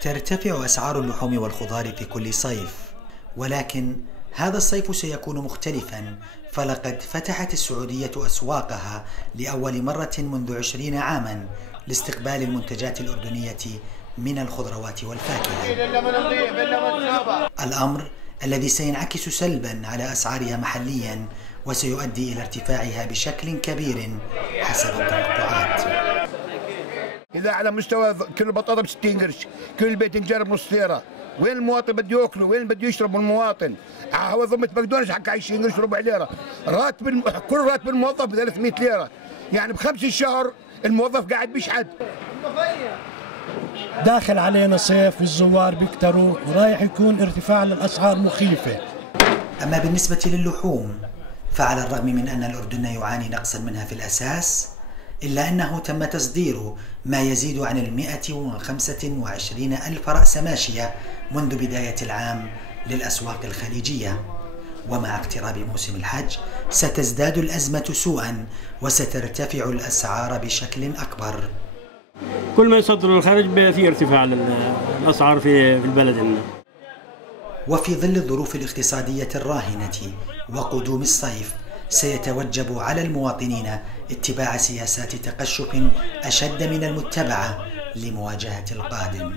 ترتفع أسعار اللحوم والخضار في كل صيف، ولكن هذا الصيف سيكون مختلفا، فلقد فتحت السعودية أسواقها لأول مرة منذ 20 عاما لاستقبال المنتجات الأردنية من الخضروات والفاكهة، الأمر الذي سينعكس سلبا على أسعارها محليا وسيؤدي إلى ارتفاعها بشكل كبير حسب التوقعات. إذا على مستوى كل بطاطا ب60 قرش، كل باذنجان بنص ليرة، وين المواطن بده ياكله؟ وين بده يشرب المواطن؟ هو ضمة ماكدونالدز حق 20 قرش ربع ليرة، كل راتب الموظف ب 300 ليرة، يعني ب5 شهر الموظف قاعد بيشحت. داخل علينا صيف والزوار بيكتروا ورايح يكون ارتفاع للأسعار مخيفة. أما بالنسبة للحوم فعلى الرغم من أن الأردن يعاني نقصا منها في الأساس، إلا أنه تم تصدير ما يزيد عن 125 ألف رأس ماشية منذ بداية العام للأسواق الخليجية، ومع اقتراب موسم الحج ستزداد الأزمة سوءا وسترتفع الأسعار بشكل أكبر. كل ما يصدر للخارج في ارتفاع الأسعار في البلد. وفي ظل الظروف الاقتصادية الراهنة وقدوم الصيف سيتوجب على المواطنين اتباع سياسات تقشف أشد من المتبعة لمواجهة القادم.